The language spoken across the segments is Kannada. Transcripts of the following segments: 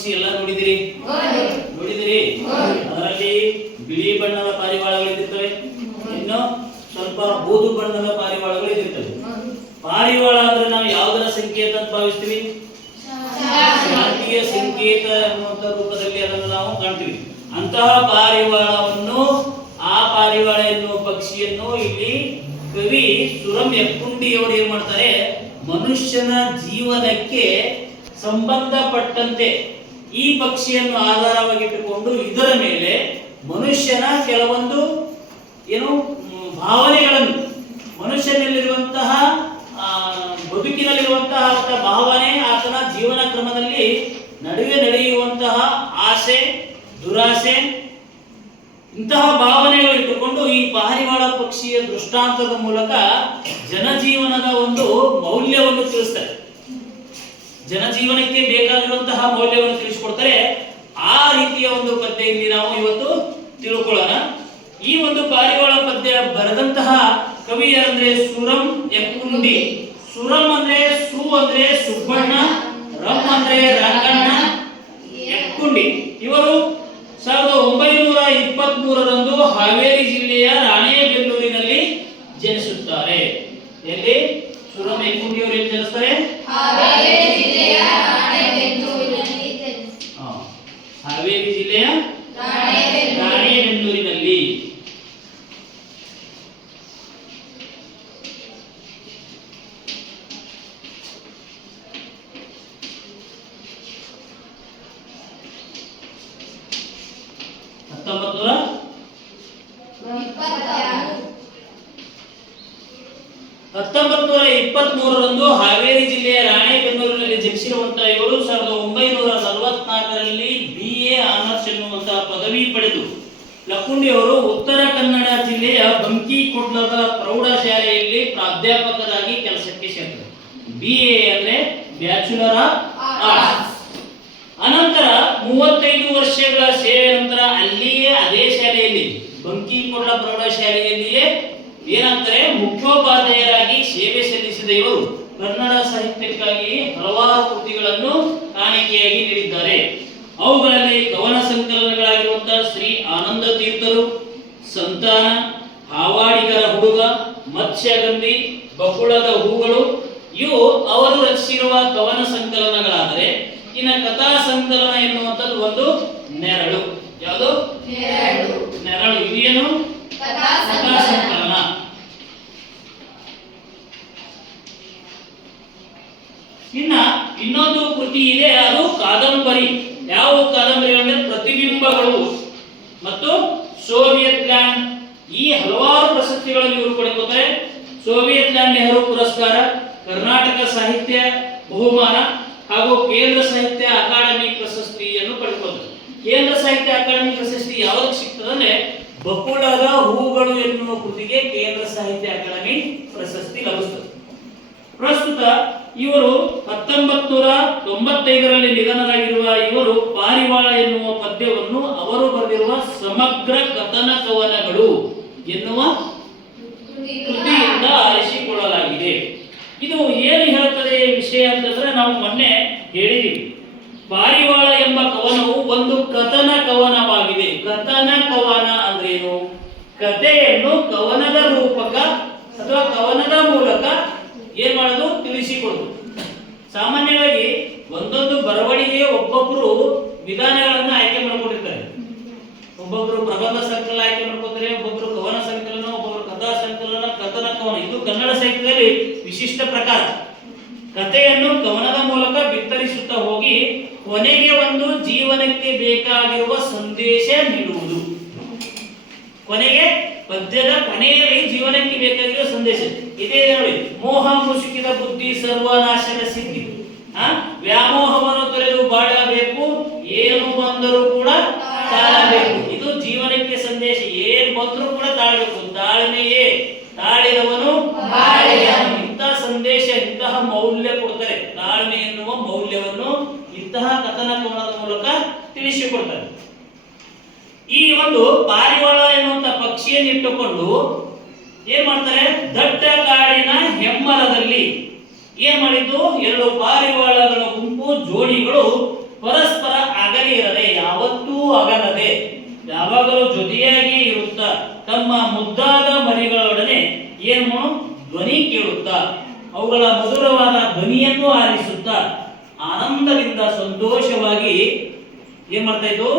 ಪಕ್ಷಿ ಎಲ್ಲ ನೋಡಿದಿರಿ? ನೋಡಿದಿರಿ? ಅದರಲ್ಲಿ ಬಿಳಿ ಬಣ್ಣದ ಪಾರಿವಾಳಗಳು ಇರ್ತವೆ, ಇನ್ನು ಸ್ವಲ್ಪ ಬೂದು ಬಣ್ಣದ ಪಾರಿವಾಳಗಳು ಇರ್ತವೆ. ಪಾರಿವಾಳ ಅಂದ್ರೆ ನಾವು ಯಾವುದರ ಸಂಕೇತ ಅಂತ ಭಾವಿಸ್ತೀವಿ? ಶಾಂತಿಯ ಸಂಕೇತ ಎನ್ನುವಂತ ರೂಪದಲ್ಲಿ ಅದನ್ನು ನಾವು ಕಾಣ್ತೀವಿ. ಅಂತಹ ಪಾರಿವಾಳವನ್ನು, ಆ ಪಾರಿವಾಳ ಎನ್ನುವ ಪಕ್ಷಿಯನ್ನು ಇಲ್ಲಿ ಕವಿ ಸುರಂ ಯಕ್ಕುಂಡಿಯವರು ಏನ್ ಮಾಡ್ತಾರೆ, ಮನುಷ್ಯನ ಜೀವನಕ್ಕೆ ಸಂಬಂಧಪಟ್ಟಂತೆ ಈ ಪಕ್ಷಿಯನ್ನು ಆಧಾರವಾಗಿಟ್ಟುಕೊಂಡು ಇದರ ಮೇಲೆ ಮನುಷ್ಯನ ಕೆಲವೊಂದು ಏನು ಭಾವನೆಗಳನ್ನು, ಮನುಷ್ಯನಲ್ಲಿರುವಂತಹ ಬದುಕಿನಲ್ಲಿರುವಂತಹ ಭಾವನೆ, ಆತನ ಜೀವನ ಕ್ರಮದಲ್ಲಿ ನಡುವೆ ನಡೆಯುವಂತಹ ಆಸೆ, ದುರಾಸೆ, ಇಂತಹ ಭಾವನೆಗಳು ಇಟ್ಟುಕೊಂಡು ಈ ಪಾರಿವಾಳ ಪಕ್ಷಿಯ ದೃಷ್ಟಾಂತದ ಮೂಲಕ ಜನಜೀವನದ ಒಂದು ಮೌಲ್ಯವನ್ನು ತಿಳಿಸ್ತಾರೆ. ಜನಜೀವನಕ್ಕೆ ಬೇಕಾಗಿರುವಂತಹ ಮೌಲ್ಯವನ್ನು ತಿಳಿಸಿಕೊಡ್ತಾರೆ. ಆ ರೀತಿಯ ಒಂದು ಪದ್ಯ ಇಲ್ಲಿ ನಾವು ಇವತ್ತು ತಿಳ್ಕೊಳ್ಳೋಣ. ಈ ಒಂದು ಪಾರಿವಾಳ ಪದ್ಯ ಬರೆದಂತಹ ಕವಿ ಯಾರಂದ್ರೆ ಸುರಂ ಯಕ್ಕುಂಡಿ. ಸುರಂ ಅಂದ್ರೆ ಸು ಅಂದ್ರೆ ಸುಬ್ಬಣ್ಣ, ರಂ ಅಂದ್ರೆ ರಂಗಣ್ಣ, ಯಕ್ಕುಂಡಿ. ಇವರು 1923ರಂದು ಹಾವೇರಿ ಜಿಲ್ಲೆಯ ರಾಣೆಬೆನ್ನೂರಿನಲ್ಲಿ ಜನಿಸುತ್ತಾರೆ. ಎಲ್ಲಿ ಸುರಂ ಯಕ್ಕುಂಡಿ ಅವರು ಎಲ್ಲಿ ಜನಿಸ್ತಾರೆ? ಹಾವೇರಿ ಜಿಲ್ಲೆಯ ರಾಣೆಬೆನ್ನೂರಿನಲ್ಲಿ. ಹಾವೇರಿ ಜಿಲ್ಲೆಯ ರಾಣೆಬೆನ್ನೂರಿನಲ್ಲಿ. ಹತ್ತೊಂಬತ್ತು 1923ರಂದು ಹಾವೇರಿ ಜಿಲ್ಲೆಯ ರಾಣೆಬೆನ್ನೂರಿನಲ್ಲಿ ಜನಿಸಿರುವಂತಹ ಇವರು 1944ರಲ್ಲಿ BA ಆನರ್ಸ್ ಎನ್ನುವಂತಹ ಪದವಿ ಪಡೆದು ಲಕ್ಕುಂಡಿ ಅವರು ಉತ್ತರ ಕನ್ನಡ ಜಿಲ್ಲೆಯ ಬಂಕಿಕೊಡ್ಲದ ಪ್ರೌಢಶಾಲೆಯಲ್ಲಿ ಪ್ರಾಧ್ಯಾಪಕರಾಗಿ ಕೆಲಸಕ್ಕೆ ಸೇರಿದರು. BA ಅಂದ್ರೆ ಬ್ಯಾಚುಲರ್ ಆಫ್ ಆರ್ಟ್ಸ್. ಅನಂತರ 35 ವರ್ಷಗಳ ಸೇವೆ ನಂತರ ಅಲ್ಲಿಯೇ ಅದೇ ಶಾಲೆಯಲ್ಲಿ ಬಂಕಿಕೊಡ್ಲ ಪ್ರೌಢಶಾಲೆಯಲ್ಲಿಯೇ ಏನಂತಾರೆ ಮುಖ್ಯೋಪಾಧ್ಯಾಯರಾಗಿ ಸೇವೆ ಸಲ್ಲಿಸಿದ ಇವರು ಕನ್ನಡ ಸಾಹಿತ್ಯಕ್ಕಾಗಿ ಹಲವಾರು ಕೃತಿಗಳನ್ನು ಕಾಣಿಕೆಯಾಗಿ ನೀಡಿದ್ದಾರೆ. ಅವುಗಳಲ್ಲಿ ಕವನ ಸಂಕಲನಗಳಾಗಿರುವಂತಹ ಶ್ರೀ ಆನಂದ ತೀರ್ಥರು, ಸಂತಾನ, ಹಾವಾಡಿಗರ ಹುಡುಗ, ಮತ್ಸ್ಯಗಂಧಿ, ಬಕುಳದ ಹೂಗಳು ಇವು ಅವರು ರಚಿಸಿರುವ ಕವನ ಸಂಕಲನಗಳಾದರೆ, ಇನ್ನು ಕಥಾ ಸಂಕಲನ ಎನ್ನುವಂಥದ್ದು ಒಂದು ನೆರಳು. ಯಾವುದು? ನೆರಳು. ಇದೇನು? ಕಥಾ ಸಂಕಲನ. ಇನ್ನೊಂದು ಕೃತಿ ಇದೆ, ಅದು ಕಾದಂಬರಿ. ಯಾವ ಕಾದಂಬರಿಗಳಂದ್ರೆ ಪ್ರತಿಬಿಂಬಗಳು ಮತ್ತು ಸೋವಿಯತ್ ಲ್ಯಾಂಡ್. ಈ ಹಲವಾರು ಪ್ರಶಸ್ತಿಗಳನ್ನು ಇವರು ಪಡೆದುಕೊಳ್ತಾರೆ. ಸೋವಿಯತ್ ಲ್ಯಾಂಡ್ ನೆಹರು ಪುರಸ್ಕಾರ, ಕರ್ನಾಟಕ ಸಾಹಿತ್ಯ ಬಹುಮಾನ ಹಾಗೂ ಕೇಂದ್ರ ಸಾಹಿತ್ಯ ಅಕಾಡೆಮಿ ಪ್ರಶಸ್ತಿಯನ್ನು ಪಡೆದುಕೊಳ್ತಾರೆ. ಕೇಂದ್ರ ಸಾಹಿತ್ಯ ಅಕಾಡೆಮಿ ಪ್ರಶಸ್ತಿ ಯಾವ್ದಕ್ಕೆ ಸಿಗ್ತದಂದ್ರೆ ಬಕುಳದ ಹೂಗಳು ಎನ್ನುವ ಕೃತಿಗೆ ಕೇಂದ್ರ ಸಾಹಿತ್ಯ ಅಕಾಡೆಮಿ ಪ್ರಶಸ್ತಿ ಲಭಿಸುತ್ತದೆ. ಪ್ರಸ್ತುತ ಇವರು 1995ರಲ್ಲಿ ನಿಧನರಾಗಿರುವ ಇವರು ಪಾರಿವಾಳ ಎನ್ನುವ ಪದ್ಯವನ್ನು ಅವರು ಬರೆದಿರುವ ಸಮಗ್ರ ಕಥನ ಕವನಗಳು ಎನ್ನುವ ಕೃತಿಯಿಂದ ಆರಿಸಿಕೊಳ್ಳಲಾಗಿದೆ. ಇದು ಏನು ಹೇಳುತ್ತದೆ ವಿಷಯ ಅಂತಂದ್ರೆ ನಾವು ಮೊನ್ನೆ ಹೇಳಿದ್ದೀವಿ, ಪಾರಿವಾಳ ಎಂಬ ಕವನವು ಒಂದು ಕಥನ ಕವನವಾಗಿದೆ. ಕಥನ ಕವನ ಅಂದ್ರೇನು? ಕಥೆಯನ್ನು ಕವನದ ರೂಪಕ ಅಥವಾ ಕವನದ ಮೂಲಕ ಏನ್ ಮಾಡೋದು? ತಿಳಿಸಿಕೊಡುದು. ಸಾಮಾನ್ಯವಾಗಿ ಒಂದೊಂದು ಬರವಣಿಗೆ ಒಬ್ಬೊಬ್ರು ವಿಧಾನಗಳನ್ನು ಆಯ್ಕೆ ಮಾಡ್ಕೊಂಡಿರ್ತಾರೆ. ಒಬ್ಬೊಬ್ರು ಪ್ರಬಂಧ ಸಂಕಲನ ಆಯ್ಕೆ ಮಾಡ್ಕೊತಾರೆ, ಒಬ್ಬೊಬ್ರು ಕವನ ಸಂಕಲನ, ಒಬ್ಬೊಬ್ರು ಕಥಾ ಸಂಕಲನ, ಕಥನ ಕವನ. ಇದು ಕನ್ನಡ ಸಾಹಿತ್ಯದಲ್ಲಿ ವಿಶಿಷ್ಟ ಪ್ರಕಾರ. ಕಥೆಯನ್ನು ಕವನದ ಮೂಲಕ ಬಿತ್ತರಿಸುತ್ತಾ ಹೋಗಿ ಕೊನೆಗೆ ಒಂದು ಜೀವನಕ್ಕೆ ಬೇಕಾಗಿರುವ ಸಂದೇಶ ನೀಡುವುದು. ಕೊನೆಗೆ ಪದ್ಯದ ಕೊನೆಯಲ್ಲಿ ಜೀವನಕ್ಕೆ ಬೇಕಾಗಿರುವ ಸಂದೇಶ ಇದೇ ನೋಡಿ. ಮೋಹ ಮುಸುಕಿದ ಬುದ್ಧಿ ಸರ್ವನಾಶನ ಸಿದ್ಧಿ. ವ್ಯಾಮೋಹವನ್ನು ತೊರೆದು ಬಾಳಬೇಕು, ಏನು ಬಂದರೂ ಕೂಡ ತಾಳಬೇಕು. ಇದು ಜೀವನಕ್ಕೆ ಸಂದೇಶ. ಏನ್ ಬಂದರೂ ಕೂಡ ತಾಳಬೇಕು. ತಾಳ್ಮೆಯೇ ತಾಳಿದವನು ಇಂತಹ ಸಂದೇಶ, ಇಂತಹ ಮೌಲ್ಯ ಕೊಡ್ತಾರೆ. ತಾಳ್ಮೆ ಎನ್ನುವ ಮೌಲ್ಯವನ್ನು ಇಂತಹ ಕಥನ ಕವನದ ಮೂಲಕ ತಿಳಿಸಿಕೊಡ್ತಾರೆ. ಈ ಒಂದು ಪಾರಿವಾಳ ಎನ್ನುವಂತ ಪಕ್ಷಿಯನ್ನು ಇಟ್ಟುಕೊಂಡು ಏನ್ ಮಾಡ್ತಾರೆ? ದಟ್ಟ ಕಾಡಿನ ಹೆಮ್ಮರದಲ್ಲಿ ಏನ್ ಮಾಡಿದ್ದು? ಎರಡು ಪಾರಿವಾಳಗಳ ಗುಂಪು ಜೋಡಿಗಳು ಪರಸ್ಪರ ಅಗಲಿರದೆ, ಯಾವತ್ತೂ ಅಗಲದೆ, ಯಾವಾಗಲೂ ಜೊತೆಯಾಗಿ ಇರುತ್ತಾ ತಮ್ಮ ಮುದ್ದಾದ ಮರಿಗಳೊಡನೆ ಏನು ಧ್ವನಿ ಕೇಳುತ್ತಾ ಅವುಗಳ ಮಧುರವಾದ ಧ್ವನಿಯನ್ನು ಆಲಿಸುತ್ತಾ ಆನಂದದಿಂದ ಸಂತೋಷವಾಗಿ ಏನ್ ಮಾಡ್ತಾ ಇದ್ವು,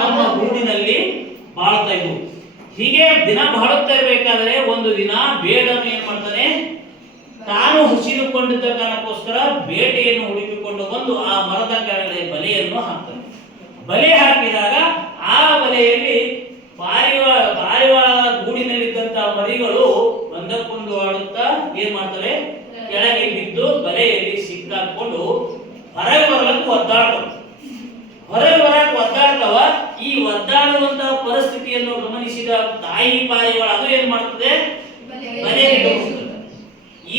ತಮ್ಮ ಗೂಡಿನಲ್ಲಿ ಬಾಳ್ತಾ ಇದ್ವು. ಹೀಗೆ ದಿನ ಬಾಳುತ್ತಾ ಇರಬೇಕಾದ್ರೆ ಒಂದು ದಿನ ಬೇಡನು ಏನ್ ಮಾಡ್ತಾನೆ, ತಾನು ಹುಸಿದುಕೊಂಡಿದ್ದ ಕಾರಣಕ್ಕೋಸ್ಕರ ಬೇಟೆಯನ್ನು ಹುಡುಕಿಕೊಂಡು ಬಂದು ಆ ಮರದ ಕೆಳಗಡೆ ಬಲೆಯನ್ನು ಹಾಕ್ತಾನೆ. ಬಲೆ ಹಾಕಿದಾಗ ಆ ಬಲೆಯಲ್ಲಿ ಪಾರಿವಾಳದ ಗೂಡಿನಲ್ಲಿದ್ದಂತಹ ಮರಿಗಳು ಒಂದಕ್ಕೊಂದು ಆಡುತ್ತಾ ಏನ್ ಮಾಡ್ತವೆ, ಕೆಳಗೆ ಬಿದ್ದು ಬಲೆಯಲ್ಲಿ ಸಿಕ್ಕಾಕೊಂಡು ಹೊರಗೆ ಬರಲಕ್ಕೆ ಒದ್ದಾಡ್ತವ. ಈ ಒದ್ದಾಡುವಂತಹ ಪರಿಸ್ಥಿತಿಯನ್ನು ಗಮನಿಸಿದ ತಾಯಿ ಪಾರಿವಾಳ ಅದು ಏನ್ ಮಾಡ್ತದೆ, ಬಲೆಗೆ ಧುಮುಕ್ತದೆ.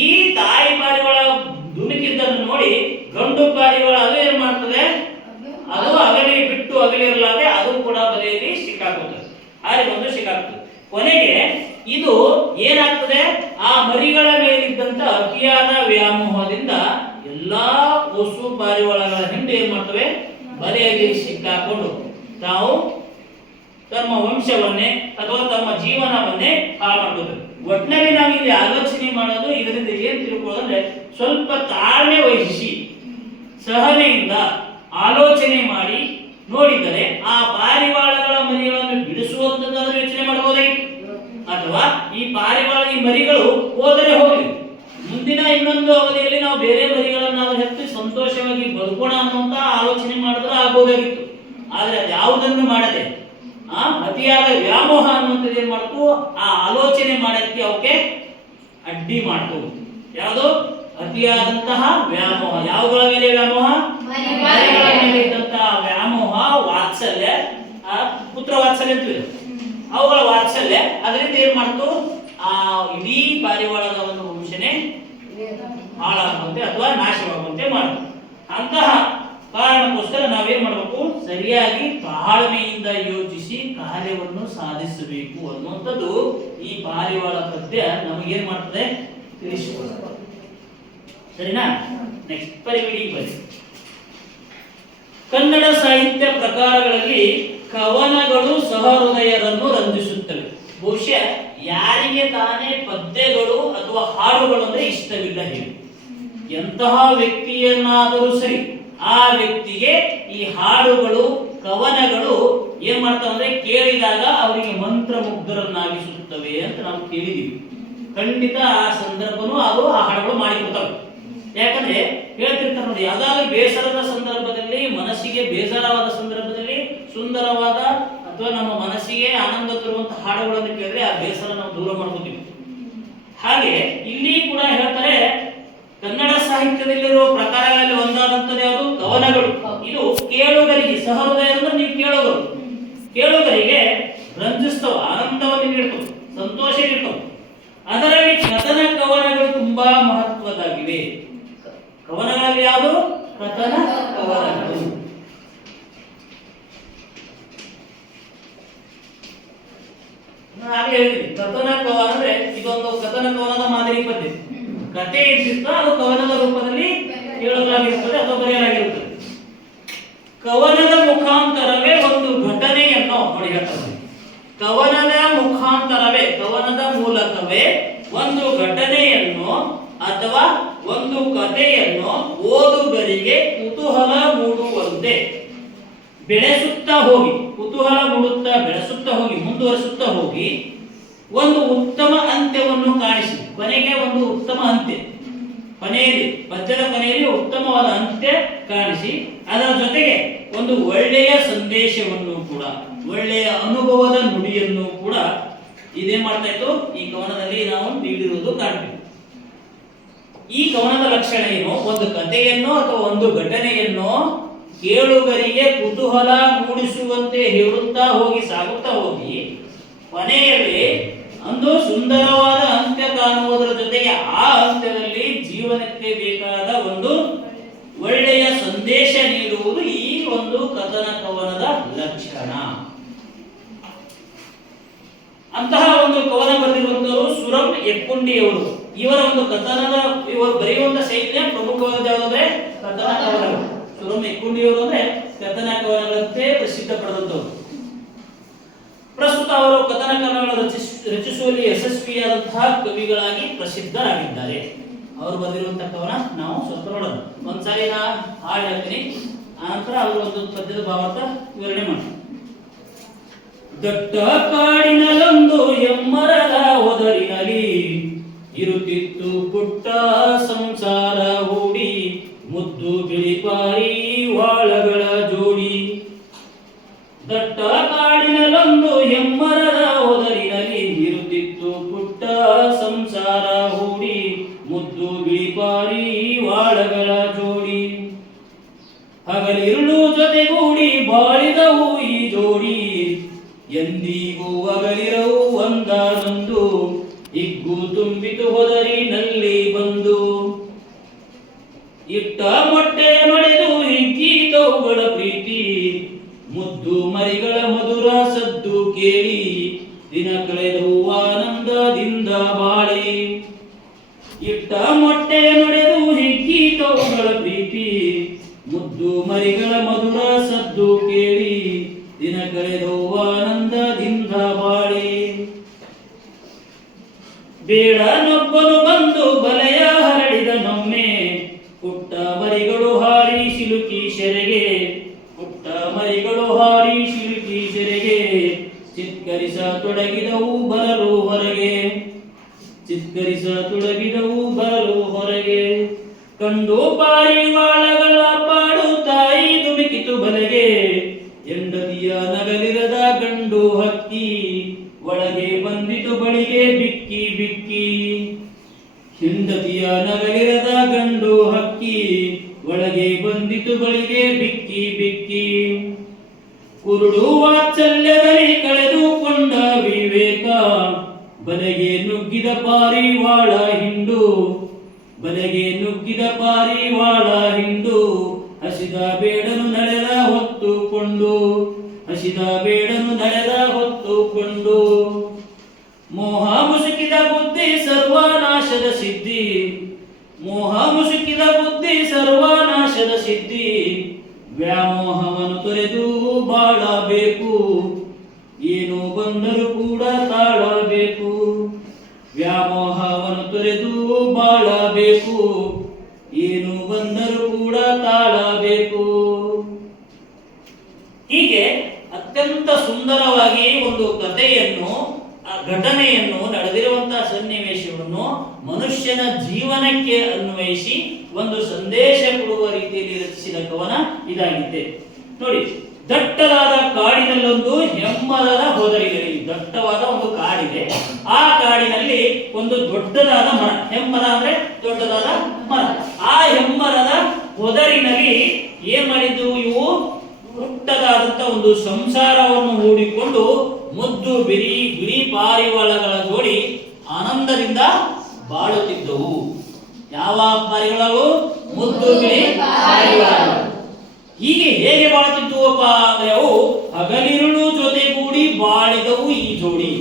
ಈ ತಾಯಿ ಪಾರಿವಾಳ ಧುಮುಕಿದ್ದನ್ನು ನೋಡಿ ಗಂಡು ಪಾರಿವಾಳ ಅದು ಏನ್ ಮಾಡ್ತದೆ, ಅದು ಅಗಲಿರಲಾದೆ ಅದು ಕೂಡ ಬಲೆಯಲ್ಲಿ ಸಿಕ್ಕಾಕೋತದೆ, ಹಾಗೆ ಒಂದು ಸಿಕ್ಕಾಗ್ತದೆ. ಕೊನೆಗೆ ಇದು ಏನಾಗ್ತದೆ, ಆ ಮರಿಗಳ ಮೇಲಿದ್ದಂತ ಅತಿಯಾದ ವ್ಯಾಮೋಹದಿಂದ ಎಲ್ಲಾ ಪಶು ಪಾರಿವಾಳಗಳ ಹಿಂದೆ ಏನ್ ಮಾಡ್ತವೆ, ಬಲೆಯಲ್ಲಿ ಸಿಕ್ಕಾಕೊಂಡು ತಾವು ತಮ್ಮ ವಂಶವನ್ನೇ ಅಥವಾ ತಮ್ಮ ಜೀವನವನ್ನೇ ಹಾಳು ಮಾಡ್ಕೋತಾರೆ. ಒಟ್ಟಿನಲ್ಲಿ ನಾವು ಇಲ್ಲಿ ಆಲೋಚನೆ ಮಾಡೋದು ಇದರಿಂದ ಏನ್ ತಿಳ್ಕೊಳ್ಳೋದಂದ್ರೆ, ಸ್ವಲ್ಪ ತಾಳ್ಮೆ ವಹಿಸಿ ಸಹನೆಯಿಂದ ಆಲೋಚನೆ ಮಾಡಿ ನೋಡಿದರೆ ಆ ಪಾರಿವಾಳಗಳ ಮರಿಗಳನ್ನು ಬಿಡಿಸುವಂತದ್ದಾದ್ರೂ ಯೋಚನೆ ಮಾಡಬಹುದಾಗಿತ್ತು. ಅಥವಾ ಈ ಮರಿಗಳು ಹೋದರೆ ಹೋಗಲಿ, ಮುಂದಿನ ಇನ್ನೊಂದು ಅವಧಿಯಲ್ಲಿ ನಾವು ಬೇರೆ ಮರಿಗಳನ್ನಾದ್ರೂ ಹೆತ್ತು ಸಂತೋಷವಾಗಿ ಬದುಕೋಣ ಅನ್ನುವಂತ ಆಲೋಚನೆ ಮಾಡಿದ್ರೆ ಆಗಬಹುದಾಗಿತ್ತು. ಆದ್ರೆ ಯಾವುದನ್ನು ಮಾಡದೆ ಅತಿಯಾದ ವ್ಯಾಮೋಹ ಅನ್ನುವಂಥದ್ದು ಏನ್ ಮಾಡ್ತು, ಆ ಆಲೋಚನೆ ಮಾಡಕ್ಕೆ ಅವಕ್ಕೆ ಅಡ್ಡಿ ಮಾಡ್ತು. ಯಾವುದು ಅತಿಯಾದಂತಹ ವ್ಯಾಮೋಹ, ಯಾವುಗಳ ಮೇಲೆ ವ್ಯಾಮೋಹ, ಮರಿಗಳ ಮೇಲೆ ಇದ್ದಂತಹ ವ್ಯಾಮೋಹ, ವಾತ್ಸಲ್ಯ, ಪುತ್ರ ವಾತ್ಸಲ್ಯ ಅಂತೀವಿ, ಅವುಗಳ ವಾತ್ಸಲ್ಯ ಅದರಿಂದ ಏನ್ ಮಾಡ್ತು, ಆ ಇಡೀ ಪಾರಿವಾಳದ ಒಂದು ವಂಶನೆ ಹಾಳಾಗುವಂತೆ ಅಥವಾ ನಾಶವಾಗುವಂತೆ ಮಾಡ್ತು. ಅಂತಹ ಕಾರಣಕ್ಕೋಸ್ಕರ ನಾವೇನ್ ಮಾಡಬೇಕು, ಸರಿಯಾಗಿ ತಾಳ್ಮೆಯಿಂದ ಯೋಚಿಸಿ ಕಾರ್ಯವನ್ನು ಸಾಧಿಸಬೇಕು ಅನ್ನುವಂಥದ್ದು ಈ ಪಾರಿವಾಳ ಪದ್ಯ ನಮಗೇನ್ ಮಾಡ್ತದೆ, ತಿಳಿಸಿಕೊಡ್ತದೆ. ಸರಿನಾ? ನೆಕ್ಸ್ಟ್ ಪರಿವಿಡಿ ಬನ್ನಿ. ಕನ್ನಡ ಸಾಹಿತ್ಯ ಪ್ರಕಾರಗಳಲ್ಲಿ ಕವನಗಳು ಸಹೃದಯರನ್ನು ರಂಜಿಸುತ್ತವೆ. ಬಹುಶಃ ಯಾರಿಗೆ ತಾನೇ ಪದ್ಯಗಳು ಅಥವಾ ಹಾಡುಗಳು ಅಂದ್ರೆ ಇಷ್ಟವಿಲ್ಲ ಹೇಳಿ, ಎಂತಹ ವ್ಯಕ್ತಿಯನ್ನಾದರೂ ಸರಿ ಆ ವ್ಯಕ್ತಿಗೆ ಈ ಹಾಡುಗಳು ಕವನಗಳು ಏನ್ ಮಾಡ್ತಾವ ಅಂದ್ರೆ ಕೇಳಿದಾಗ ಅವರಿಗೆ ಮಂತ್ರ ಮುಗ್ಧರನ್ನಾಗಿಸುತ್ತವೆ ಅಂತ ನಾವು ಕೇಳಿದೀವಿ. ಖಂಡಿತ ಆ ಸಂದರ್ಭನೂ ಅದು ಆ ಹಾಡುಗಳು ಮಾಡಿಕೊಡ್ತವೆ. ಯಾಕಂದ್ರೆ ಹೇಳ್ತಿರ್ತಾರೆ ನೋಡಿ, ಯಾವ್ದಾದ್ರು ಬೇಸರದ ಸಂದರ್ಭದಲ್ಲಿ, ಮನಸ್ಸಿಗೆ ಬೇಸರವಾದ ಸಂದರ್ಭದಲ್ಲಿ ಸುಂದರವಾದ ಅಥವಾ ನಮ್ಮ ಮನಸ್ಸಿಗೆ ಆನಂದ ತರುವಂತಹ ಹಾಡುಗಳನ್ನು ಕೇಳಿದ್ರೆ ಆ ಬೇಸರ ನಾವು ದೂರ ಮಾಡ್ಕೋತೀವಿ. ಹಾಗೆ ಇಲ್ಲಿ ಕೂಡ ಹೇಳ್ತಾರೆ, ಕನ್ನಡ ಸಾಹಿತ್ಯದಲ್ಲಿರುವ ಪ್ರಕಾರಗಳಲ್ಲಿ ಒಂದಾದಂಥದ್ದು ಯಾವುದು, ಕವನಗಳು. ಇದು ಕೇಳುಗರಿಗೆ, ಸಹೃದಯ ಅಂದ್ರೆ ನೀವು ಕೇಳುಗರಿಗೆ ರಂಜಿಸ್ತವ, ಆನಂದವನ್ನು ನೀಡ್ತವೆ, ಸಂತೋಷ ನೀಡ್ತವೆ. ಅದರಲ್ಲಿ ಕಥನ ಕವನಗಳು ತುಂಬಾ ಮಹತ್ವದಾಗಿವೆ. ಕವನಗಳಲ್ಲಿ ಯಾವುದು, ಕಥನ ಕವನಗಳು. ಹಾಗೆ ಹೇಳ್ತೀನಿ, ಕಥನ ಕವನ ಅಂದ್ರೆ ಇದೊಂದು ಕಥನ ಕವನದ ಮಾದರಿ ಪದ್ಧತಿ. ಕಥೆ ಇದ್ದಿತ್ತು, ಅದು ಕವನದ ರೂಪದಲ್ಲಿ ಹೇಳಲಾಗಿರುತ್ತದೆ ಅಥವಾ ಬರೆಯಲಾಗಿರುತ್ತದೆ. ಕವನದ ಮುಖಾಂತರವೇ ಒಂದು ಘಟನೆಯನ್ನು ನೋಡಿ ಹೇಳ್ತಾರೆ, ಕವನದ ಮುಖಾಂತರವೇ, ಕವನದ ಮೂಲಕವೇ ಒಂದು ಘಟನೆಯನ್ನು ಅಥವಾ ಒಂದು ಕಥೆಯನ್ನು ಓದುಗರಿಗೆ ಕುತೂಹಲ ಮೂಡುವಂತೆ ಬೆಳೆಸುತ್ತಾ ಹೋಗಿ, ಕುತೂಹಲ ಮೂಡುತ್ತಾ ಬೆಳೆಸುತ್ತಾ ಹೋಗಿ, ಮುಂದುವರಿಸುತ್ತಾ ಹೋಗಿ ಒಂದು ಉತ್ತಮ ಅಂತ್ಯವನ್ನು ಕಾಣಿಸಿ, ಕೊನೆಗೆ ಒಂದು ಉತ್ತಮ ಅಂತ್ಯ, ಕೊನೆಯಲ್ಲಿ ಪದ್ಯದ ಕೊನೆಯಲ್ಲಿ ಉತ್ತಮವಾದ ಅಂತ್ಯ ಕಾಣಿಸಿ, ಅದರ ಜೊತೆಗೆ ಒಂದು ಒಳ್ಳೆಯ ಸಂದೇಶವನ್ನು ಕೂಡ, ಒಳ್ಳೆಯ ಅನುಭವದ ನುಡಿಯನ್ನು ಕೂಡ ಇದೇ ಮಾಡ್ತಾ ಇತ್ತು ಈ ಕವನದಲ್ಲಿ ನಾವು ನೀಡಿರುವುದು ಕಾಣ್ತೀವಿ. ಈ ಕವನದ ಲಕ್ಷಣ ಏನು, ಒಂದು ಕಥೆಯನ್ನು ಅಥವಾ ಒಂದು ಘಟನೆಯನ್ನು ಕೇಳುಗರಿಗೆ ಕುತೂಹಲ ಮೂಡಿಸುವಂತೆ ಹೇಳುತ್ತಾ ಹೋಗಿ, ಸಾಗುತ್ತಾ ಹೋಗಿ, ಕೊನೆಯಲ್ಲಿ ಒಂದು ಸುಂದರವಾದ ಅಂತ್ಯ ಕಾಣುವುದರ ಜೊತೆಗೆ ಆ ಅಂತ್ಯದಲ್ಲಿ ಜೀವನಕ್ಕೆ ಬೇಕಾದ ಒಂದು ಒಳ್ಳೆಯ ಸಂದೇಶ ನೀಡುವುದು ಈ ಒಂದು ಕಥನ ಕವನದ ಲಕ್ಷಣ. ಅಂತಹ ಒಂದು ಕವನ ಬರೆದಿರುವಂತವರು ಸುರಂ ಎಕ್ಕುಂಡಿಯವರು. ಇವರ ಒಂದು ಇವರು ಬರೆಯುವಂತ ಶೈಲಿಯ ಪ್ರಮುಖವಾದ ಯಾವುದಂದ್ರೆ ಕಥನ ಕವನಗಳು. ಸುರಮ ಇಕ್ಕುಂಡಿಯವರು ಅಂದ್ರೆ ಕಥನ ಕವನಗಳಂತೆ ಪ್ರಸಿದ್ಧ ಪಡೆದಂತವರು. ಪ್ರಸ್ತುತ ಅವರು ಕಥನ ಕವನಗಳನ್ನು ರಚಿಸುವಲ್ಲಿ ಯಶಸ್ವಿಯಾದಂತಹ ಕವಿಗಳಾಗಿ ಪ್ರಸಿದ್ಧರಾಗಿದ್ದಾರೆ. ಅವರು ಬರೆದಿರುವಂತಹ ಕವನ ನಾವು ಸ್ವಲ್ಪ ನೋಡೋಣ. ಒಂದ್ಸಾರಿ ನಾ ಹಾಡು ಹೇಳ್ತೀನಿ, ಆನಂತರ ಅವರು ಒಂದು ಪದ್ಯದ ಭಾವಾರ್ಥ ವಿವರಣೆ ಮಾಡಿ. ದಟ್ಟ ಕಾಡಿನಲ್ಲೊಂದು ಎಮ್ಮರದ ಒದರಿನಲ್ಲಿ ಇರುತ್ತಿತ್ತು ಪುಟ್ಟ ಸಂಸಾರ ಹೂಡಿ, ಮುದ್ದು ಬಿಳಿಪಾರಿ ವಾಳಗಳ ಜೋಡಿ. ದಟ್ಟ ಕಾಡಿನಲ್ಲೊಂದು ಎಮ್ಮರದ ಒದರಿನಲ್ಲಿ ಇರುತ್ತಿತ್ತು ಪುಟ್ಟ ಸಂಸಾರ ಹೂಡಿ, ಮುದ್ದು ಬಿಳಿಪಾರಿ ವಾಳಗಳ ಜೋಡಿ. ಹಗಲಿರುಳು ಜೊತೆಗೂಡಿ ಬಾಳಿದವು ಈ ಜೋಡಿ, ಎಂದಿಗೂ ಹಗಲಿರವು ಒಂದಾನೊಂದು, ಹಿಗ್ಗು ತುಂಬಿತು ಹೊದರಿನಲ್ಲಿ ಬಂದು. ಇಟ್ಟ ಮೊಟ್ಟೆ ನಡೆದು ಹಿಗ್ಗೀತವುಗಳ ಪ್ರೀತಿ, ಮುದ್ದು ಮರಿಗಳ ಮಧುರ ಸದ್ದು ಕೇಳಿ, ದಿನ ಕಳೆದು ಆನಂದದಿಂದ ಬಾಳಿ. ಇಟ್ಟ ಮೊಟ್ಟೆ ನಡೆದು ಹಿಗ್ಗೀತವುಗಳ ಪ್ರೀತಿ, ಮುದ್ದು ಮರಿಗಳ ಮಧುರ ಸದ್ದು ಕೇಳಿ, ದಿನ ಕಳೆದು ಆನಂದದಿಂದ ಬಾಳಿ. ಬೇಡನೊಬ್ಬನು ಬಂದು ಬಲೆಯ ಹರಡಿದ ನೊಮ್ಮೆ, ಪುಟ್ಟ ಮರಿಗಳು ಹಾರಿ ಸಿಲುಕಿ ಸೆರೆಗೆ, ಪುಟ್ಟ ಮರಿಗಳು ಹಾರಿ ಸಿಲುಕಿ ಸೆರೆಗೆ, ಚಿತ್ಕರಿಸತೊಡಗಿದವು ಬರಲು ಹೊರಗೆ, ಚಿತ್ಕರಿಸತೊಡಗಿದವು ಬರಲು ಹೊರಗೆ. ಕಂಡು ಪಾರಿವಾಳಗಳ ಪಾಡು ತಾಯಿ ಧುಮುಕಿತು ಬಲೆಗೆ, ಹೆಂಡತಿಯ ನಗಲಿರದ ಗಂಡು ಹಕ್ಕಿ, ಒಳಗೆ ಬಂದಿತು ಬಳಿಗೆ ಬಿಕ್ಕಿ ಬಿಕ್ಕಿ. ಹೆಂಡತಿಯ ನಗಲಿರದ ಗಂಡು ಹಕ್ಕಿ, ಒಳಗೆ ಬಂದಿತು ಬಳಿಗೆ ಬಿಕ್ಕಿ ಬಿಕ್ಕಿ. ಕುರುಡು ವಾತ್ಸಲ್ಯದಲ್ಲಿ ಕಳೆದುಕೊಂಡ ವಿವೇಕ, ಬಲೆಗೆ ನುಗ್ಗಿದ ಪಾರಿವಾಳ ಹಿಂಡು, ಬಲೆಗೆ ನುಗ್ಗಿದ ಪಾರಿವಾಳ ಹಿಂಡು. ಹಸಿದ ಬೇಡನು ನಡೆದ ಹೊತ್ತುಕೊಂಡು, ಹಸಿದ ಬೇಡನು ನಡೆದ ಹೊತ್ತುಕೊಂಡು. ಮೋಹ ಮುಸುಕಿದ ಬುದ್ಧಿ ಸರ್ವನಾಶದ ಸಿದ್ಧಿ, ಮೋಹ ಮುಸುಕಿದ ಬುದ್ಧಿ ಸರ್ವನಾಶದ ಸಿದ್ಧಿ. ವ್ಯಾಮೋಹವನ್ನು ತೊರೆದು ಬಾಳಬೇಕು, ಏನು ಬಂದರೂ ಕೂಡ ತಾಳಬೇಕು. ವ್ಯಾಮೋಹವನ್ನು ತೊರೆದು ಬಾಳಬೇಕು, ಏನು ಬಂದರೂ ಕೂಡ ತಾಳಬೇಕು. ಹೀಗೆ ಅತ್ಯಂತ ಸುಂದರವಾಗಿ ಒಂದು ಕಥೆಯನ್ನು, ಆ ಘಟನೆಯನ್ನು, ನಡೆದಿರುವಂತಹ ಸನ್ನಿವೇಶವನ್ನು ಮನುಷ್ಯನ ಜೀವನಕ್ಕೆ ಅನ್ವಯಿಸಿ ಒಂದು ಸಂದೇಶ ಕೊಡುವ ರೀತಿಯಲ್ಲಿ ರಚಿಸಿದ ಕವನ ಇದಾಗಿದೆ. ನೋಡಿ, ದಟ್ಟವಾದ ಕಾಡಿನಲ್ಲೊಂದು ಹೆಮ್ಮರದ ಹೊದರಿನಲ್ಲಿ, ದಟ್ಟವಾದ ಒಂದು ಕಾಡಿದೆ. ಆ ಕಾಡಿನಲ್ಲಿ ಒಂದು ದೊಡ್ಡದಾದ ಮರ, ಹೆಮ್ಮರ ಅಂದ್ರೆ ದೊಡ್ಡದಾದ ಮರ. ಆ ಹೆಮ್ಮರದ ಹೊದರಿನಲ್ಲಿ ಏನ್ ಮಾಡಿದ್ದು ಇವು, ಪುಟ್ಟದಾದಂತ ಒಂದು ಸಂಸಾರವನ್ನು ಹೂಡಿಕೊಂಡು ಮುದ್ದು ಬಿಳಿ ಪಾರಿವಾಳಗಳ ಜೋಡಿ ಆನಂದದಿಂದ ಬಾಳುತ್ತಿದ್ದವು. ಯಾವ ಪಾರಿವಾಳಗಳು? ಮುದ್ದು ಬಿಳಿ ಪಾರಿವಾಳಗಳು. ಹೀಗೆ ಹೇಗೆ ಬಾಳುತ್ತಿದ್ದುವಪ್ಪ ಅಂದ್ರೆ ಅವು ಹಗಲಿರುಳು ಜೊತೆಗೂಡಿ ಬಾಳಿದವು ಈ ಜೋಡಿ.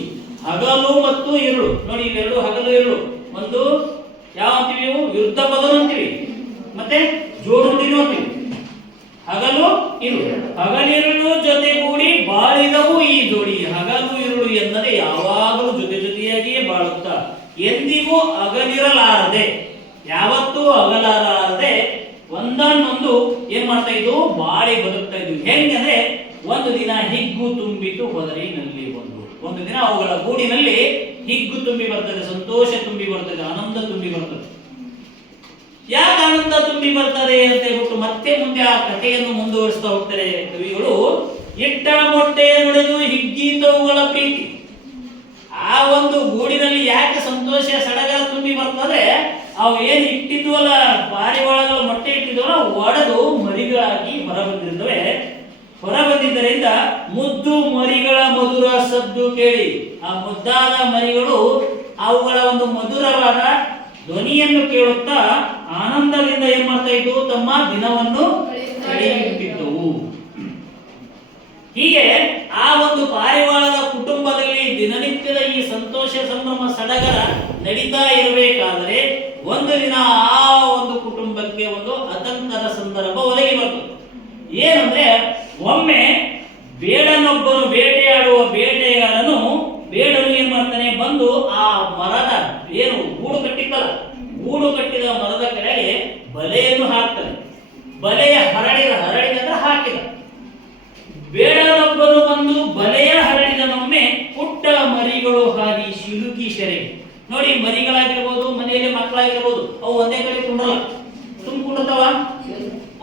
ಹಗಲು ಮತ್ತು ಇರುಳು, ನೋಡಿ ಇವೆರಡು, ಹಗಲು ಇರುಳು. ಒಂದು ಯಾವ ಅಂತೀವಿ ನೀವು? ವಿರುದ್ಧ ಪದನು ಅಂತೀವಿ, ಮತ್ತೆ ಜೋಡುಡಿನೂ ಅಂತೀವಿ. ಹಗಲು ಇರುಳು, ಹಗಲಿರುಳು ಜೊತೆಗೂಡಿ ಬಾಳಿದವು ಈ ಜೋಡಿ. ಹಗಲು ಇರುಳು ಎಂದರೆ ಯಾವಾಗಲೂ ಜೊತೆ ಜೊತೆಯಾಗಿಯೇ ಬಾಳುತ್ತಾ, ಎಂದಿಗೂ ಅಗಲಿರಲಾರದೆ, ಯಾವತ್ತೂ ಅಗಲಾರದೆ ಒಂದನ್ನೊಂದು ಏನ್ ಮಾಡ್ತಾ ಇದ್ವು? ಬಾಳಿ ಬದುಕ್ತಾ ಇದ್ವು. ಹೆಂಗಂದ್ರೆ ಒಂದು ದಿನ ಹಿಗ್ಗು ತುಂಬಿತು ಹೊದರಿನಲ್ಲಿ ಬಂದು, ಒಂದು ದಿನ ಅವುಗಳ ಗೂಡಿನಲ್ಲಿ ಹಿಗ್ಗು ತುಂಬಿ ಬರ್ತದೆ, ಸಂತೋಷ ತುಂಬಿ ಬರ್ತದೆ, ಆನಂದ ತುಂಬಿ ಬರ್ತದೆ. ಯಾಕೆ ಆನಂದ ತುಂಬಿ ಬರ್ತದೆ ಅಂತ ಹೇಳ್ಬಿಟ್ಟು ಮತ್ತೆ ಮುಂದೆ ಆ ಕಥೆಯನ್ನು ಮುಂದುವರಿಸ್ತಾ ಹೋಗ್ತಾರೆ ಕವಿಗಳು. ಇಟ್ಟ ಮೊಟ್ಟೆ ನುಡಿದು ಹಿಗ್ಗೀತವುಗಳ ಪ್ರೀತಿ. ಆ ಒಂದು ಗೂಡಿನಲ್ಲಿ ಯಾಕೆ ಸಂತೋಷ ಸಡಗರ ತುಂಬಿ ಬರ್ತದೆ? ಅವು ಏನು ಇಟ್ಟಿದ್ವಲ್ಲ, ಪಾರಿವಾಳಗಳ ಮೊಟ್ಟೆ ಇಟ್ಟಿದ್ವಲ್ಲ, ಒಡೆದು ಮರಿಗಳಾಗಿ ಹೊರಬಂದಿರ್ತವೆ. ಹೊರಬಂದಿದ್ದರಿಂದ ಮುದ್ದು ಮರಿಗಳ ಮಧುರ ಸದ್ದು ಕೇಳಿ, ಆ ಮುದ್ದಾದ ಮರಿಗಳು ಅವುಗಳ ಒಂದು ಮಧುರವಾದ ಧ್ವನಿಯನ್ನು ಕೇಳುತ್ತಾ ಆನಂದದಿಂದ ಏನ್ ಮಾಡ್ತಾ ಇದ್ವು? ತಮ್ಮ ದಿನವನ್ನು ಕಳೆಯುತ್ತಿದ್ದವು. ಹೀಗೆ ಆ ಒಂದು ಪಾರಿವಾಳದ ಕುಟುಂಬದಲ್ಲಿ ದಿನನಿತ್ಯದ ಈ ಸಂತೋಷ ಸಂಭ್ರಮ ಸಡಗರ ನಡೀತಾ ಇರಬೇಕಾದರೆ ಒಂದು ದಿನ ಆ ಒಂದು ಕುಟುಂಬಕ್ಕೆ ಒಂದು ಆತಂಕದ ಸಂದರ್ಭ ಒದಗಿ ಬರ್ತದೆ. ಏನಂದ್ರೆ ಒಮ್ಮೆ ಬೇಡನೊಬ್ಬನು ಬೇಟೆಯಾಡುವ ಬೇಟೆಗಾರನು ಬೇಡನು ಏನ್ ಮಾಡ್ತಾನೆ, ಬಂದು ಆ ಮರದ ಏನು ಗೂಡು ಕಟ್ಟಿತ್ತಲ್ಲ, ಗೂಡು ಕಟ್ಟಿದ ಮರದ ಕೆಳಗೆ ಬಲೆಯನ್ನು ಹಾಕ್ತಾನೆ. ಬಲೆಯ ಹರಡಿದ ಹಾಕಿದ. ಬೇಡನೊಬ್ಬನು ಬಂದು ಬಲೆಯ ಹರಡಿದನೊಮ್ಮೆ ಪುಟ್ಟ ಮರಿಗಳು ಹಾರಿ ಸಿಲುಕಿ ಸೆರೆಗೆ. ನೋಡಿ, ಮರಿಗಳಾಗಿರ್ಬೋದು, ಮನೆಯಲ್ಲಿ ಮಕ್ಕಳಾಗಿರ್ಬೋದು, ಅವು ಒಂದೇ ಕಡೆ ಕುಂಡಲ್ಲ, ಕುಂಡ್ರತಾವ.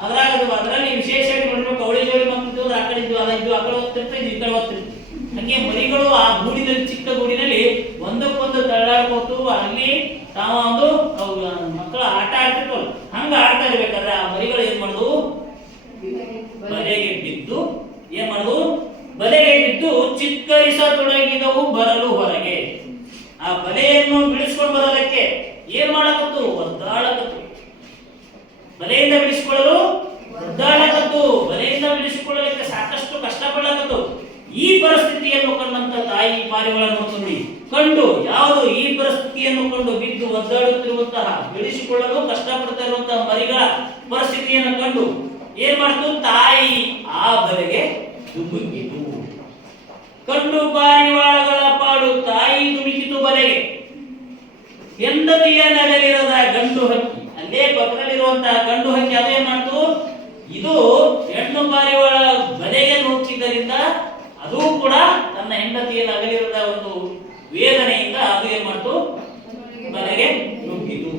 ಅದರಲ್ಲಿ ವಿಶೇಷವಾಗಿ ನೋಡ್ಬೇಕು, ಅವಳಿ ಜೋಳಿ ಮಕ್ಕಳು ಆ ಕಡೆ ಇದ್ದು, ಆ ಕಡೆ ಹೋಗ್ತಿರ್ತಾರೆ, ಈ ಕಡೆ ಹೋಗ್ತಿರ್ತಾರೆ. ಹಂಗೆ ಮರಿಗಳು ಆ ಗೂಡಿನಲ್ಲಿ, ಚಿಕ್ಕ ಗೂಡಿನಲ್ಲಿ ಒಂದಕ್ಕೊಂದು ತಳ್ಳಾಡ್ಕೋತು, ಅಲ್ಲಿ ತಾವೊಂದು ಮಕ್ಕಳು ಆಟ ಆಡ್ತಿರ್ತಾವ. ಹಂಗ ಆಡ್ತಾ ಇರ್ಬೇಕಾದ್ರೆ ಆ ಮರಿಗಳು ಏನ್ ಮಾಡುದು, ಬಲೆಗೆ ಬಿದ್ದು ಚಿಕ್ಕರಿಸತೊಡಗಿದವು ಬರಲು ಹೊರಗೆ. ಆ ಬಲೆಯನ್ನು ಬಿಡಿಸ್ಕೊಂಡು ಬರೋದಕ್ಕೆ ಏನ್ ಮಾಡಕತ್ತು, ಒದ್ದಾಡಕತ್ತು. ಬಲೆಯಿಂದ ಬಿಡಿಸಿಕೊಳ್ಳಲು ಒದ್ದಾಡಕತ್ತು. ಬಲೆಯಿಂದ ಬಿಡಿಸಿಕೊಳ್ಳಲಿಕ್ಕೆ ಸಾಕಷ್ಟು ಕಷ್ಟಪಡಕತ್ತು. ಈ ಪರಿಸ್ಥಿತಿಯನ್ನು ಕಂಡಂತ ತಾಯಿ ಪಾರಿವಾಳ ನೋಡ್ಕೊಂಡು ಯಾವುದು ಈ ಪರಿಸ್ಥಿತಿಯನ್ನು ಕಂಡು ಬಿದ್ದು ಒದ್ದಾಡುತ್ತಿರುವಂತಹ, ಬಿಡಿಸಿಕೊಳ್ಳಲು ಕಷ್ಟಪಡ್ತಾ ಇರುವಂತಹ ಮರಿಗಳ ಪರಿಸ್ಥಿತಿಯನ್ನು ಕಂಡು ಏನ್ ಮಾಡ್ತು, ತಾಯಿ ಆ ಬಲೆಗೆ ಧುಮುಕಿತು. ಕಂಡು ಪಾರಿವಾಳಗಳ ಪಾಡು ತಾಯಿ ಧುಮುಕಿತು ಬಲೆಗೆ. ಹೆಂಡತಿಯ ನಗಲಿರದ ಗಂಡು ಹಕ್ಕಿ, ಅಲ್ಲೇ ಪಕ್ಕದಲ್ಲಿರುವಂತಹ ಗಂಡು ಹಕ್ಕಿ ಅದೇನ್ ಮಾಡ್ತು, ಇದು ಹೆಣ್ಣು ಪಾರಿವಾಳ ಬಲೆಗೆ ನುಗ್ಗಿದ್ದರಿಂದ ಅದು ಕೂಡ ತನ್ನ ಹೆಂಡತಿಯ ನಗಲಿರದ ಒಂದು ವೇದನೆಯಿಂದ ಅದು ಏನ್ ಮಾಡ್ತು, ಬಲೆಗೆ ನುಗ್ಗಿತು.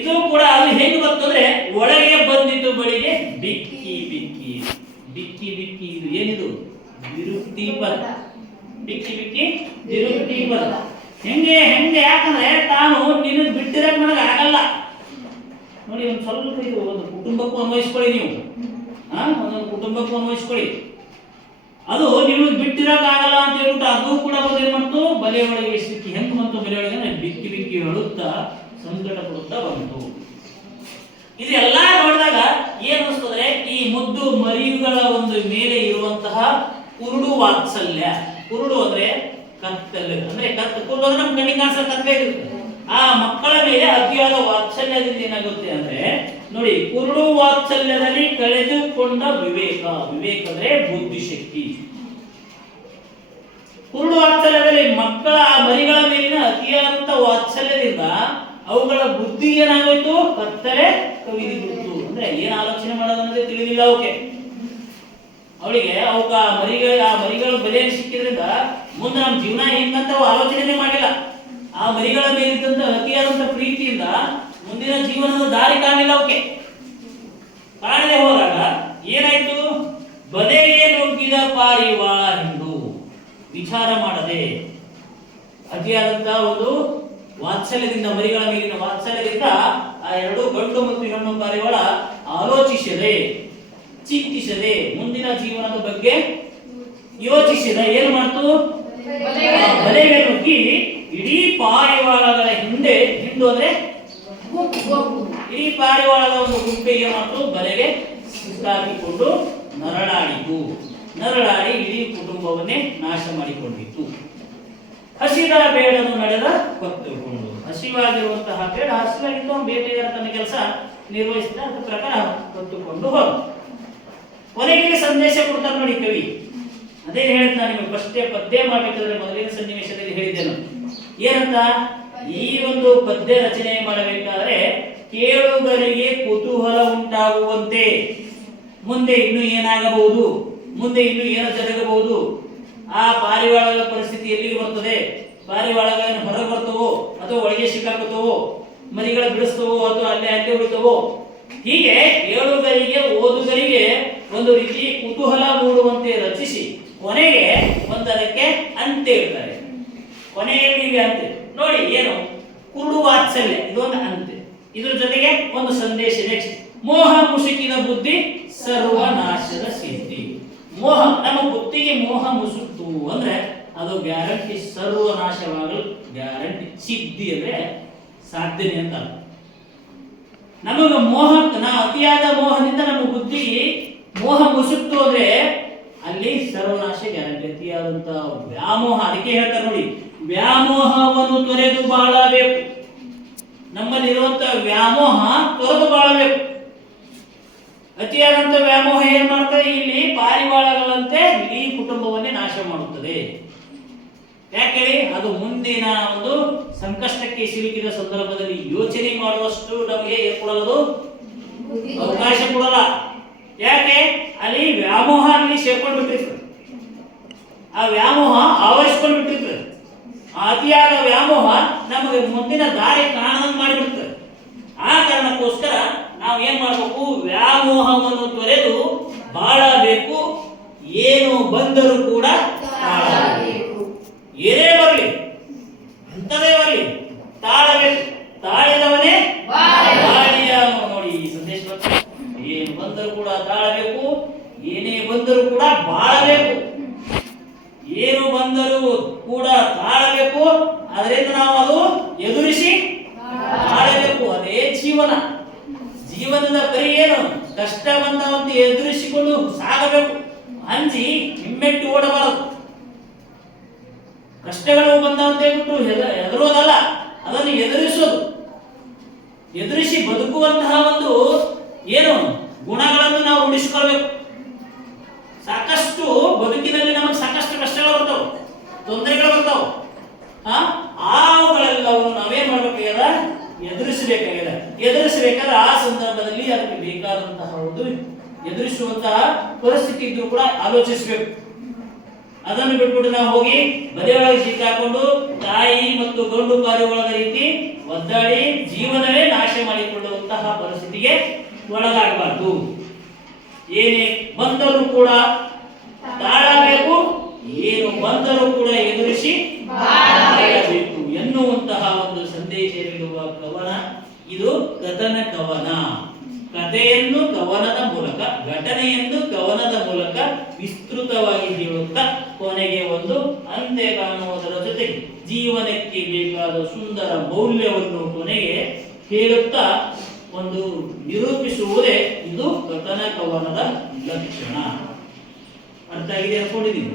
ಇದು ಕೂಡ ಅದು ಹೇಗೆ ಬರ್ತಂದ್ರೆ, ಒಳಗೆ ಬಂದಿದ್ದು ಬಳಿಗೆ ಬಿಕ್ಕಿ ಬಿಕ್ಕಿ ಬಿಕ್ಕಿ ಬಿಕ್ಕಿ. ಇದು ಏನಿದು, ವಿರುಕ್ತಿ ಪದ. ಬಿಕ್ಕಿ ಬಿಕ್ಕಿ ವಿರುಕ್ತಿ ಪದ. ಹೆಂಗೆ ಯಾಕಂದ್ರೆ ತಾನು ನಿನ್ನ ಬಿಟ್ಟಿರಕ್ ನನಗೆ ಆಗಲ್ಲ. ನೋಡಿ, ಒಂದು ಸ್ವಲ್ಪ ಇದು ಒಂದು ಕುಟುಂಬಕ್ಕೂ ಅನ್ವಯಿಸ್ಕೊಳ್ಳಿ ನೀವು. ಒಂದೊಂದು ಕುಟುಂಬಕ್ಕೂ ಅನ್ವಯಿಸ್ಕೊಳ್ಳಿ. ಅದು ನಿಮಗೆ ಬಿಟ್ಟಿರಕ್ ಆಗಲ್ಲ ಅಂತ ಹೇಳ್ಬಿಟ್ಟು ಅದು ಕೂಡ ಬಂದು ಏನ್ ಮಾಡ್ತು, ಬಲೆ ಒಳಗೆ ಸಿಕ್ಕಿ. ಹೆಂಗ್ ಬಂತು ಬಲೆ ಒಳಗೆ, ಬಿಕ್ಕಿ ಬಿಕ್ಕಿ ಹೇಳುತ್ತಾ ಸಂಕಟ ಪಡುತ್ತಾ ಬಂತು. ಇದೆಲ್ಲ ನೋಡಿದಾಗ ಏನ್ ಅನಿಸ್ತದ್ರೆ, ಈ ಮುದ್ದು ಮರಿಗಳ ಒಂದು ಮೇಲೆ ಇರುವಂತಹ ಕುರುಡು ವಾತ್ಸಲ್ಯ. ಕುರುಡು ಅಂದ್ರೆ ಕತ್ತಲೆ, ಅಂದ್ರೆ ಕುರುಡು ಅಂದ್ರೆ ನಮ್ ಕಣ್ಣಿಗೆ ಕಾಣಿಸೋ ಕತ್ತಲೆ ಇರುತ್ತೆ. ಆ ಮಕ್ಕಳ ಮೇಲೆ ಅತಿಯಾದ ವಾತ್ಸಲ್ಯದಿಂದ ಏನಾಗುತ್ತೆ ಅಂದ್ರೆ, ನೋಡಿ, ಕುರುಡು ವಾತ್ಸಲ್ಯದಲ್ಲಿ ಕಳೆದುಕೊಂಡ ವಿವೇಕ. ವಿವೇಕ ಅಂದ್ರೆ ಬುದ್ಧಿಶಕ್ತಿ. ಕುರುಡು ವಾತ್ಸಲ್ಯದಲ್ಲಿ ಮಕ್ಕಳ ಆ ಮರಿಗಳ ಮೇಲಿನ ಅತಿಯಾದಂತ ವಾತ್ಸಲ್ಯದಿಂದ ಅವುಗಳ ಬುದ್ಧಿ ಏನಾಗೋಯ್ತು, ಕತ್ತಲೆ ಕವಿದಿಬಿಡ್ತು. ಅಂದ್ರೆ ಏನ್ ಆಲೋಚನೆ ಮಾಡೋದನ್ನೋದೇ ತಿಳಿದಿಲ್ಲ ಅವಕ್ಕೆ. ಅವಳಿಗೆ ಅವಕ್ಕ ಆ ಮರಿಗಳ ಬಲೆಯಲ್ಲಿ ಸಿಕ್ಕಿದ್ರಿಂದ ಮುಂದೆ ನಮ್ಮ ಜೀವನ ಹೆಂಗಂತ ಆಲೋಚನೆ ಮಾಡಿಲ್ಲ. ಆ ಮರಿಗಳ ಮೇಲಿದ್ದಂತ ಅತಿಯಾದಂತ ಪ್ರೀತಿಯಿಂದ ಮುಂದಿನ ಜೀವನದ ದಾರಿ ಕಾಣಿಲ್ಲ ಅವಕ್ಕೆ. ಕಾಣದೆ ಹೋದಾಗ ಏನಾಯ್ತು, ಬಲೆಗೆ ನುಗ್ಗಿದ ಪಾರಿವಾಳ ಹಿಂಡು ವಿಚಾರ ಮಾಡದೆ, ಅತಿಯಾದಂತ ಒಂದು ವಾತ್ಸಲ್ಯದಿಂದ, ಮರಿಗಳ ಮೇಲಿನ ವಾತ್ಸಲ್ಯದಿಂದ ಆ ಎರಡು ಗಂಡು ಮತ್ತು ಹೆಣ್ಣು ಪಾರಿವಾಳ ಆಲೋಚಿಸದೆ, ಚಿಂತಿಸದೆ, ಮುಂದಿನ ಜೀವನದ ಬಗ್ಗೆ ಯೋಚಿಸಿದ ಏನ್ ಮಾಡ್ತು, ಬಲೆಗೆ ನುಗ್ಗಿ ಇಡೀ ಪಾರಿವಾಳಗಳ ಹಿಂಡು ಅಂದ್ರೆ ಇಡೀ ಪಾರಿವಾಳದ ಒಂದು ಗುಂಪಿಗೆ ಮತ್ತು ಬಲೆಗೆ ಸಿಕ್ಕಾಕಿಕೊಂಡು ನರಳಾಡಿ ಇಡೀ ಕುಟುಂಬವನ್ನೇ ನಾಶ ಮಾಡಿಕೊಂಡಿತ್ತು. ಹಸಿದ ಬೇಡನು ನಡೆದ ಹೊತ್ತುಕೊಂಡು. ಹಸಿವಾಗಿರುವಂತಹ ಬೇಡ, ಹಸಿವಾಗಿದ್ದು ಬೇಟೆಗಾರ ತನ್ನ ಕೆಲಸ ನಿರ್ವಹಿಸಿದ, ಅದ್ರ ಪ್ರಕಾರ ಹೊತ್ತುಕೊಂಡು ಹೋದ. ಕೊನೆಗೆ ಸಂದೇಶ ಕೊಡ್ತಾರೆ ನೋಡಿ ಕವಿ. ಅದೇ ಹೇಳಿದ್ ನಾನು ನಿಮಗೆ ಫಸ್ಟೇ ಪದ್ಯ ಮಾಡಬೇಕಾದ್ರೆ ಮೊದಲಿನ ಸನ್ನಿವೇಶದಲ್ಲಿ ಹೇಳಿದ್ದೇನು ಏನಂತ, ಈ ಒಂದು ಪದ್ಯ ರಚನೆ ಮಾಡಬೇಕಾದ್ರೆ ಕೇಳುಗರಿಗೆ ಕುತೂಹಲ ಉಂಟಾಗುವಂತೆ, ಮುಂದೆ ಇನ್ನು ಏನಾಗಬಹುದು, ಮುಂದೆ ಇನ್ನು ಏನು ಜರುಗಬಹುದು, ಆ ಪಾರಿವಾಳಗಳ ಪರಿಸ್ಥಿತಿ ಎಲ್ಲಿಗೆ ಬರ್ತದೆ, ಪಾರಿವಾಳಗಳನ್ನು ಹೊರಗೆ ಬರ್ತವೋ ಅಥವಾ ಒಳಗೆ ಸಿಕ್ಕಾಕುತ್ತವೋ, ಮರಿಗಳ ಬಿಡಿಸ್ತವೋ ಅಥವಾ ಅಲ್ಲೇ ಉಳಿತವೋ, ಹೀಗೆ ಕೇಳುಗರಿಗೆ ಓದುಗರಿಗೆ ಒಂದು ರೀತಿ ಕುತೂಹಲ ಮೂಡುವಂತೆ ರಚಿಸಿ ಕೊನೆಗೆ ಒಂದಕ್ಕೆ ಅಂತ್ಯ ಇರ್ತಾರೆ. ಕೊನೆಯಲ್ಲಿ ಅಂತ್ಯ ನೋಡಿ ಏನು, ಕುರುಡು ವಾತ್ಸಲ್ಯ ಇದೊಂದು ಅಂತ್ಯ. ಇದ್ರ ಜೊತೆಗೆ ಒಂದು ಸಂದೇಶ ನೆಕ್ಸ್ಟ್, ಮೋಹ ಮುಸುಕಿದ ಬುದ್ಧಿ ಸರ್ವನಾಶದ ಸಿದ್ಧಿ. ಮೋಹ, ನಮ್ಮ ಬುದ್ಧಿಗೆ ಮೋಹ ಮುಸುಕ್ತು ಅಂದ್ರೆ ಅದು ಗ್ಯಾರಂಟಿ ಸರ್ವನಾಶವಾಗಲು ಗ್ಯಾರಂಟಿ. ಸಿದ್ಧಿ ಅಂದ್ರೆ ಸಾಧ್ಯತೆ ಅಂತ. ನಮಗ ಅತಿಯಾದ ಮೋಹದಿಂದ ನಮ್ಮ ಬುದ್ಧಿಗೆ ಮೋಹ ಮುಸುಕ್ತು ಅಂದ್ರೆ ಅಲ್ಲಿ ಸರ್ವನಾಶ ಗ್ಯಾರಂಟಿ. ಅತಿಯಾದಂತ ವ್ಯಾಮೋಹ, ಅದಕ್ಕೆ ಹೇಳ್ತಾರೆ ನೋಡಿ, ವ್ಯಾಮೋಹವನ್ನು ತೊರೆದು ಬಾಳಬೇಕು. ನಮ್ಮಲ್ಲಿರುವಂತ ವ್ಯಾಮೋಹ ತೊರೆದು ಬಾಳಬೇಕು. ಅತಿಯಾದಂತ ವ್ಯಾಮೋಹ ಏನ್ ಮಾಡ್ತದೆ? ಇಲ್ಲಿ ಪಾರಿವಾಳಗಳಂತೆ ಇಡೀ ಕುಟುಂಬವನ್ನೇ ನಾಶ ಮಾಡುತ್ತದೆ. ಯಾಕೆ? ಅದು ಮುಂದಿನ ಒಂದು ಸಂಕಷ್ಟಕ್ಕೆ ಸಿಲುಕಿದ ಸಂದರ್ಭದಲ್ಲಿ ಯೋಚನೆ ಮಾಡುವಷ್ಟು ನಮಗೆ ಏನ್ ಕೊಡಲು ಅವಕಾಶ ಕೊಡಲ್ಲ. ಯಾಕೆ? ಅಲ್ಲಿ ವ್ಯಾಮೋಹ ಅಲ್ಲಿ ಸೇರ್ಕೊಂಡು ಬಿಟ್ಟಿರ್ತದೆ, ಆ ವ್ಯಾಮೋಹ ಆವರಿಸ್ಕೊಂಡು ಬಿಟ್ಟಿರ್ತದೆ. ಆ ಅತಿಯಾದ ವ್ಯಾಮೋಹ ನಮಗೆ ಮುಂದಿನ ದಾರಿ ಕಾಣದಂಗೆ ಮಾಡಿಬಿಡ್ತದೆ. ಆ ಕಾರಣಕ್ಕೋಸ್ಕರ ನಾವು ಏನ್ ಮಾಡಬೇಕು? ವ್ಯಾಮೋಹವನ್ನು ತೊರೆದು ಬಾಳಬೇಕು. ಏನು ಬಂದರೂ ಕೂಡ ತಾಳಬೇಕು. ಏನೇ ಬರಲಿ, ಎಂಥದೇ ಬರಲಿ, ತಾಳಬೇಕು. ತಾಳಿದವನೇ ಬಾಳಿಯ. ನೋಡಿ ಈ ಸಂದೇಶ, ಏನು ಬಂದರೂ ಕೂಡ ತಾಳಬೇಕು, ಏನೇ ಬಂದರೂ ಕೂಡ ಬಾಳಬೇಕು. ಏನು ಬಂದರೂ ಕೂಡ ತಾಳಬೇಕು, ಅದರಿಂದ ನಾವು ಅದು ಎದುರಿಸಿ ತಾಳಬೇಕು. ಅದೇ ಜೀವನ. ಜೀವನದ ಪರಿ ಏನು? ಕಷ್ಟ ಬಂದವಂತೆ ಎದುರಿಸಿಕೊಂಡು ಸಾಗಬೇಕು. ಅಂಜಿ ಹಿಮ್ಮೆಟ್ಟು ಓಡಬಾರದು. ಕಷ್ಟಗಳು ಬಂದಂತೆ ಬಿಟ್ಟು ಹೆದರೋದಲ್ಲ, ಅದನ್ನು ಎದುರಿಸೋದು. ಎದುರಿಸಿ ಬದುಕುವಂತಹ ಒಂದು ಏನು ಗುಣಗಳನ್ನು ನಾವು ರೂಢಿಸಿಕೊಳ್ಬೇಕು. ಸಾಕಷ್ಟು ಬದುಕಿನಲ್ಲಿ ನಮಗೆ ಸಾಕಷ್ಟು ಕಷ್ಟಗಳು ಬರ್ತಾವೆ, ತೊಂದರೆಗಳು ಬರ್ತಾವೆ. ಅವುಗಳೆಲ್ಲವನ್ನು ನಾವೇನ್ ಮಾಡ್ಬೇಕಾಗ್ಯದ? ಎದುರಿಸಬೇಕಾಗ್ಯದ. ಎದುರಿಸಬೇಕಾದ್ರೆ ಆ ಸಂದರ್ಭದಲ್ಲಿ ಅದಕ್ಕೆ ಬೇಕಾದಂತಹ ಒಂದು ಎದುರಿಸುವಂತಹ ಪರಿಸ್ಥಿತಿ ಇದ್ರೂ ಕೂಡ ಆಲೋಚಿಸಬೇಕು. ಅದನ್ನು ಬಿಟ್ಬಿಟ್ಟು ನಾವು ಹೋಗಿ ಬದಿಯೊಳಗೆ ಸಿಕ್ಕಾಕೊಂಡು ತಾಯಿ ಮತ್ತು ಗಂಡು ಪಾರಿವಾಳದ ರೀತಿ ಒದ್ದಾಡಿ ಜೀವನವೇ ನಾಶ ಮಾಡಿಕೊಳ್ಳುವಂತಹ ಪರಿಸ್ಥಿತಿಗೆ ಒಳಗಾಗಬಾರದು. ಏನೇ ಬಂದರೂ ಕೂಡ ತಾಳಬೇಕು, ಏನು ಬಂದರೂ ಕೂಡ ಎದುರಿಸಿ ಬಾಳಬೇಕು ಎನ್ನುವಂತಹ ಒಂದು ಸಂದೇಶ ನೀಡುವ ಕವನ ಇದು. ಕಥನ ಕವನ. ಕಥೆಯನ್ನು ಕವನದ ಮೂಲಕ, ಘಟನೆಯನ್ನು ಕವನದ ಮೂಲಕ ವಿಸ್ತೃತವಾಗಿ ಹೇಳುತ್ತಾ ಕೊನೆಗೆ ಒಂದು ಅಂತ್ಯ ಕಾಣುವುದರ ಜೊತೆಗೆ ಜೀವನಕ್ಕೆ ಬೇಕಾದ ಸುಂದರ ಮೌಲ್ಯವನ್ನು ಕೊನೆಗೆ ಹೇಳುತ್ತಾ ಒಂದು ನಿರೂಪಿಸುವುದೇ ಇದು ಕಥನ ಕವನದ ಲಕ್ಷಣ. ಅರ್ಥ ಆಗಿದೆ ಅನ್ಕೊಂಡಿದ್ದೀನಿ.